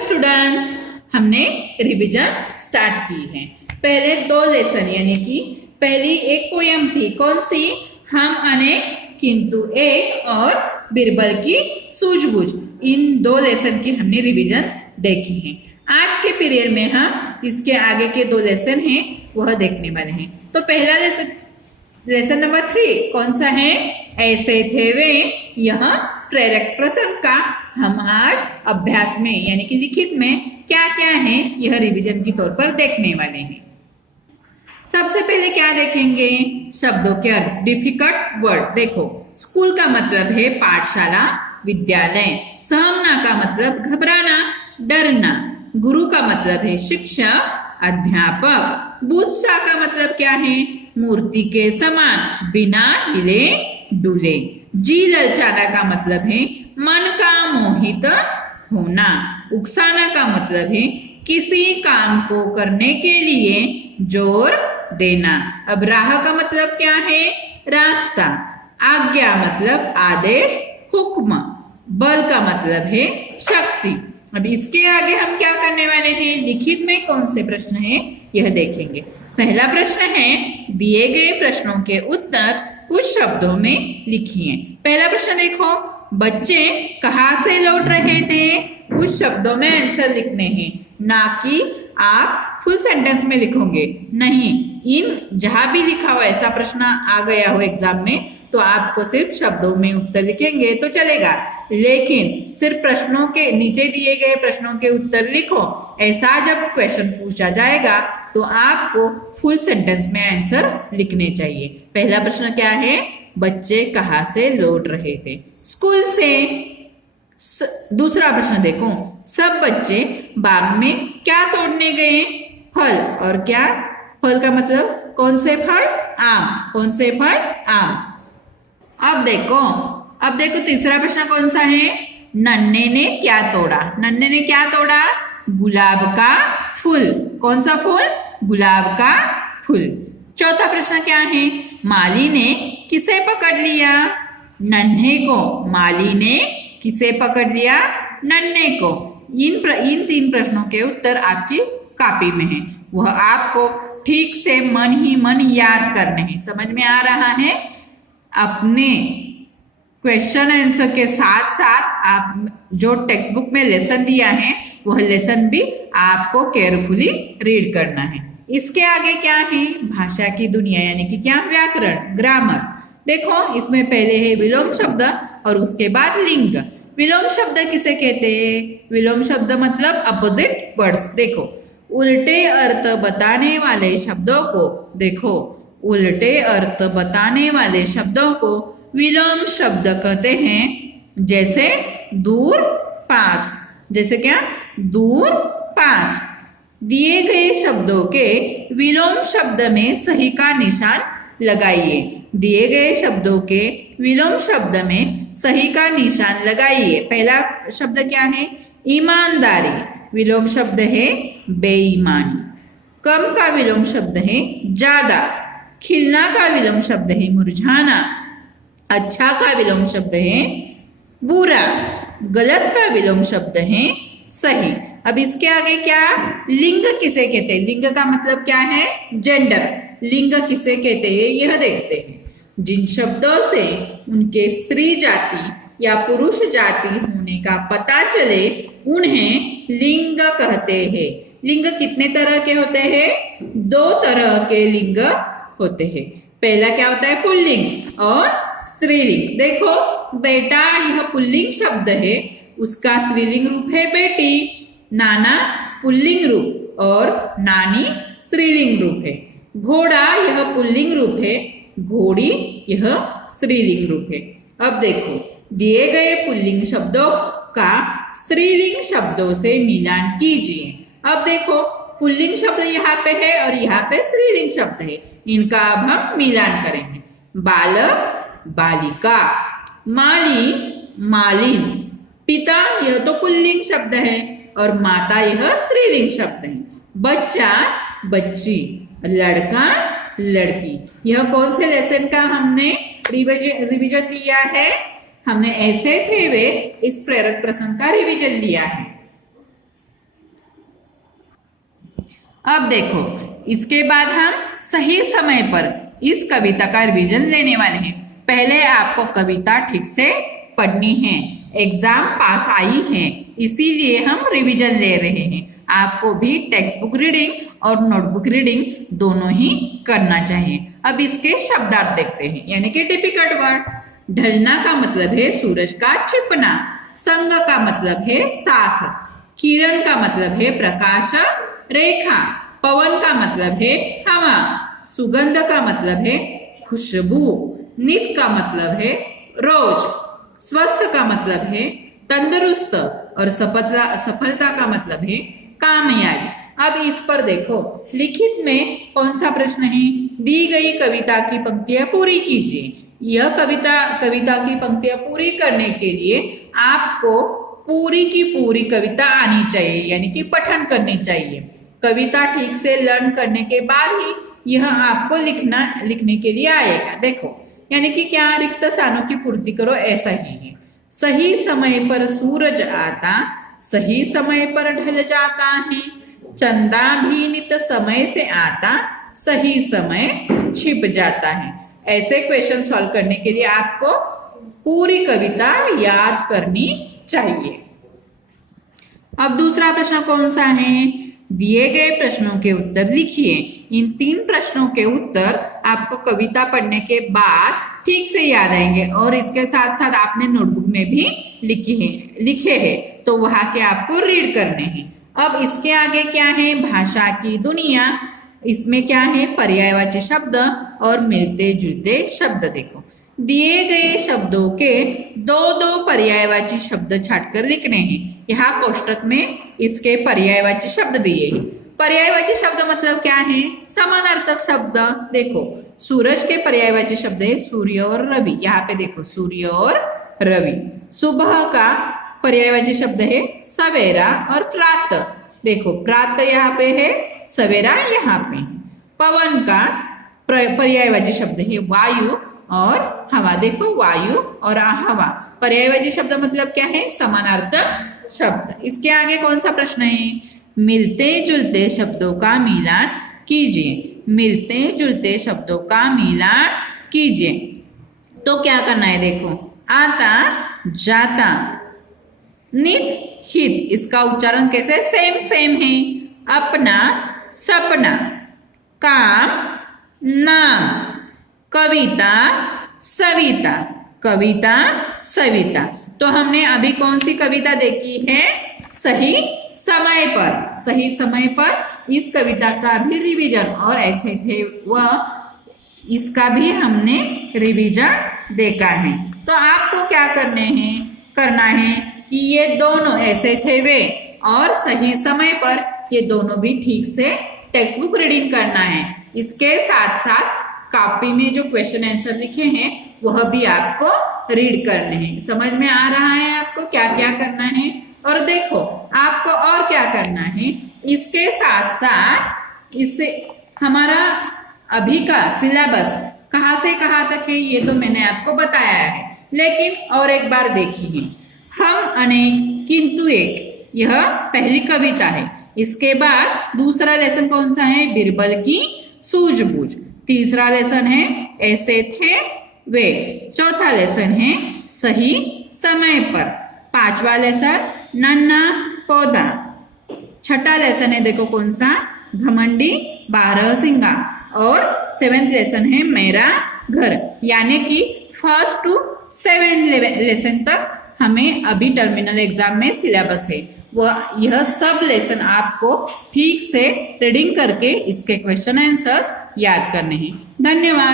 Students, हमने revision start की है। पहले दो लेसन यानी कि पहली एक पोयम थी, कौन सी? हम अनेक किंतु एक और बिरबल की सूझबूझ। इन दो लेसन की हमने रिवीजन देखी है। आज के पीरियड में हम इसके आगे के दो लेसन हैं वह देखने वाले हैं। तो पहला लेसन नंबर 3 कौन सा है? ऐसे थे वे। यह प्रेरक प्रसंग का हम आज अभ्यास में यानी कि लिखित में क्या क्या है यह रिवीजन के तौर पर देखने वाले हैं। सबसे पहले क्या देखेंगे? शब्दों के अर्थ। डिफिकल्ट वर्ड देखो, स्कूल का मतलब है पाठशाला, विद्यालय। सहमना का मतलब घबराना, डरना। गुरु का मतलब है शिक्षक, अध्यापक। बुत्सा का मतलब क्या है? मूर्ति के समान, बिना हिले डुले। जी ललचाना का मतलब है मन का मोहित होना। उकसाना का मतलब है किसी काम को करने के लिए जोर देना। अब राह का मतलब क्या है? रास्ता। आज्ञा मतलब आदेश, हुक्म। बल का मतलब है शक्ति। अब इसके आगे हम क्या करने वाले हैं? लिखित में कौन से प्रश्न हैं यह देखेंगे। पहला प्रश्न है, दिए गए प्रश्नों के उत्तर कुछ शब्दों में लिखिए। पहला प्रश्न देखो, बच्चे कहाँ से लौट रहे थे? कुछ शब्दों में आंसर लिखने हैं, ना कि आप फुल सेंटेंस में लिखोगे। नहीं, इन जहां भी लिखा हुआ ऐसा प्रश्न आ गया हो एग्जाम में तो आपको सिर्फ शब्दों में उत्तर लिखेंगे तो चलेगा, लेकिन सिर्फ प्रश्नों के नीचे दिए गए प्रश्नों के उत्तर लिखो, ऐसा जब क्वेश्चन पूछा जाएगा तो आपको फुल सेंटेंस में आंसर लिखने चाहिए। पहला प्रश्न क्या है? बच्चे कहाँ से लौट रहे थे? स्कूल से। दूसरा प्रश्न देखो, सब बच्चे बाग में क्या तोड़ने गए? फल। और क्या? फल का मतलब कौन से फल? आम। कौन से फल? आम। अब देखो तीसरा प्रश्न कौन सा है? नन्हे ने क्या तोड़ा? नन्हे ने क्या तोड़ा? गुलाब का फूल। कौन सा फूल? गुलाब का फूल। चौथा प्रश्न क्या है? माली ने किसे पकड़ लिया? नन्हे को। माली ने किसे पकड़ लिया? नन्हे को। इन 3 प्रश्नों के उत्तर आपकी कॉपी में है, वह आपको ठीक से मन ही मन याद करने हैं। समझ में आ रहा है? अपने क्वेश्चन आंसर के साथ साथ आप जो टेक्स्ट बुक में लेसन दिया है वह लेसन भी आपको केयरफुली रीड करना है। इसके आगे क्या है? भाषा की दुनिया यानी कि क्या? व्याकरण, ग्रामर। देखो, इसमें पहले है विलोम शब्द और उसके बाद लिंग। विलोम शब्द किसे कहते हैं? विलोम शब्द मतलब अपोजिट वर्ड्स। देखो, उल्टे अर्थ बताने वाले शब्दों को, देखो उल्टे अर्थ बताने वाले शब्दों को विलोम शब्द कहते हैं। जैसे दूर, पास। जैसे क्या? दूर, पास। दिए गए शब्दों के विलोम शब्द में सही का निशान लगाइए। दिए गए शब्दों के विलोम शब्द में सही का निशान लगाइए। पहला शब्द क्या है? ईमानदारी। विलोम शब्द है बेईमानी। कम का विलोम शब्द है ज्यादा। खिलना का विलोम शब्द है मुरझाना। अच्छा का विलोम शब्द है बुरा। गलत का विलोम शब्द है सही। अब इसके आगे क्या? लिंग किसे कहते हैं? लिंग का मतलब क्या है? जेंडर। लिंग किसे कहते हैं यह देखते हैं। जिन शब्दों से उनके स्त्री जाति या पुरुष जाति होने का पता चले उन्हें लिंग कहते हैं। लिंग कितने तरह के होते हैं? 2 तरह के लिंग होते हैं। पहला क्या होता है? पुल्लिंग और स्त्रीलिंग। देखो बेटा, यह पुल्लिंग शब्द है, उसका स्त्रीलिंग रूप है बेटी। नाना पुल्लिंग रूप और नानी स्त्रीलिंग रूप है। घोड़ा यह पुल्लिंग रूप है, घोड़ी यह स्त्रीलिंग रूप है। अब देखो, दिए गए पुल्लिंग शब्दों का स्त्रीलिंग शब्दों से मिलान कीजिए। अब देखो, पुल्लिंग शब्द यहाँ पे है और यहाँ पे स्त्रीलिंग शब्द है, इनका अब हम मिलान करेंगे। बालक, बालिका। माली, मालिन। पिता यह तो पुल्लिंग शब्द है और माता यह स्त्रीलिंग शब्द है। बच्चा, बच्ची। लड़का, लड़की। यह कौन से लेसन का हमने रिवीजन लिया है? हमने ऐसे थे वे इस प्रेरक प्रसंग का रिवीजन लिया है। अब देखो, इसके बाद हम सही समय पर इस कविता का रिवीजन लेने वाले हैं। पहले आपको कविता ठीक से पढ़नी है। एग्जाम पास आई है, इसीलिए हम रिवीजन ले रहे हैं। आपको भी टेक्स्ट बुक रीडिंग और नोटबुक रीडिंग दोनों ही करना चाहिए। अब इसके शब्दार्थ देखते हैं, यानी कि डिफिकल्ट वर्ड। ढलना का मतलब है सूरज का छिपना। संग का मतलब है साथ। किरण का मतलब है प्रकाश रेखा। पवन का मतलब है हवा। सुगंध का मतलब है खुशबू। नित का मतलब है रोज। स्वस्थ का मतलब है तंदुरुस्त और सफलता का मतलब है कामयाबी। अब इस पर देखो, लिखित में कौन सा प्रश्न है? दी गई कविता की पंक्तियां पूरी कीजिए। यह कविता की पंक्तियां पूरी करने के लिए आपको पूरी की पूरी कविता आनी चाहिए, यानी कि पठन करनी चाहिए। कविता ठीक से लर्न करने के बाद ही यह आपको लिखने के लिए आएगा। देखो, यानी कि क्या? रिक्त स्थानों की पूर्ति करो, ऐसा ही है। सही समय पर सूरज आता, सही समय पर ढल जाता है। चंदा भी नित समय से आता, सही समय छिप जाता है। ऐसे क्वेश्चन सॉल्व करने के लिए आपको पूरी कविता याद करनी चाहिए। अब दूसरा प्रश्न कौन सा है? दिए गए प्रश्नों के उत्तर लिखिए। इन 3 प्रश्नों के उत्तर आपको कविता पढ़ने के बाद ठीक से याद आएंगे और इसके साथ साथ आपने नोटबुक में भी लिखे हैं, तो वहां के आपको रीड करने हैं। अब इसके आगे क्या है? भाषा की दुनिया। इसमें क्या है? पर्यायवाची शब्द और मिलते जुलते शब्द। देखो, दिए गए शब्दों के 2-2 पर्यायवाची शब्द छांटकर लिखने हैं। यहाँ कोष्टक में इसके पर्यायवाची शब्द दिए हैं। पर्यायवाची शब्द मतलब क्या है? समानार्थक शब्द। देखो, सूरज के पर्यायवाची शब्द है सूर्य और रवि। यहाँ पे देखो, सूर्य और रवि। सुबह का पर्यायवाची शब्द है सवेरा और प्रातः। देखो, प्रातः यहाँ पे है, सवेरा यहाँ पे। पवन का पर्यायवाची शब्द है वायु और हवा। देखो, वायु और हवा पर्यायवाची शब्द मतलब क्या है? समानार्थक शब्द। इसके आगे कौन सा प्रश्न है? मिलते जुलते शब्दों का मिलान कीजिए। मिलते जुलते शब्दों का मिलान कीजिए। तो क्या करना है? देखो, आता, जाता, नित, हित। इसका उच्चारण कैसे? सेम है। अपना, सपना, काम, नाम, कविता, सविता, कविता, सविता। तो हमने अभी कौन सी कविता देखी है? सही समय पर। सही समय पर इस कविता का भी रिवीजन, और ऐसे थे वह, इसका भी हमने रिवीजन देखा है। तो आपको क्या करना है कि ये दोनों, ऐसे थे वे और सही समय पर, ये दोनों भी ठीक से टेक्स्ट बुक रीडिंग करना है। इसके साथ साथ कॉपी में जो क्वेश्चन आंसर लिखे हैं वह भी आपको रीड करने हैं। समझ में आ रहा है आपको क्या क्या करना है? और देखो, आपको और क्या करना है, इसके साथ साथ इससे हमारा अभी का सिलेबस कहाँ से कहाँ तक है ये तो मैंने आपको बताया है, लेकिन और एक बार देखिए। हम अनेक किंतु एक, यह पहली कविता है। इसके बाद दूसरा लेसन कौन सा है? बिरबल की सूझबूझ। तीसरा लेसन है ऐसे थे वे। चौथा लेसन है सही समय पर। पांचवा लेसन नन्ना पौधा। छठा लेसन है देखो कौन सा? घमंडी बारहसिंगा। और 7th लेसन है मेरा घर। यानी कि 1st to 7th लेसन तक हमें अभी टर्मिनल एग्जाम में सिलेबस है। यह सब लेसन आपको ठीक से रीडिंग करके इसके क्वेश्चन आंसर्स याद करने हैं। धन्यवाद।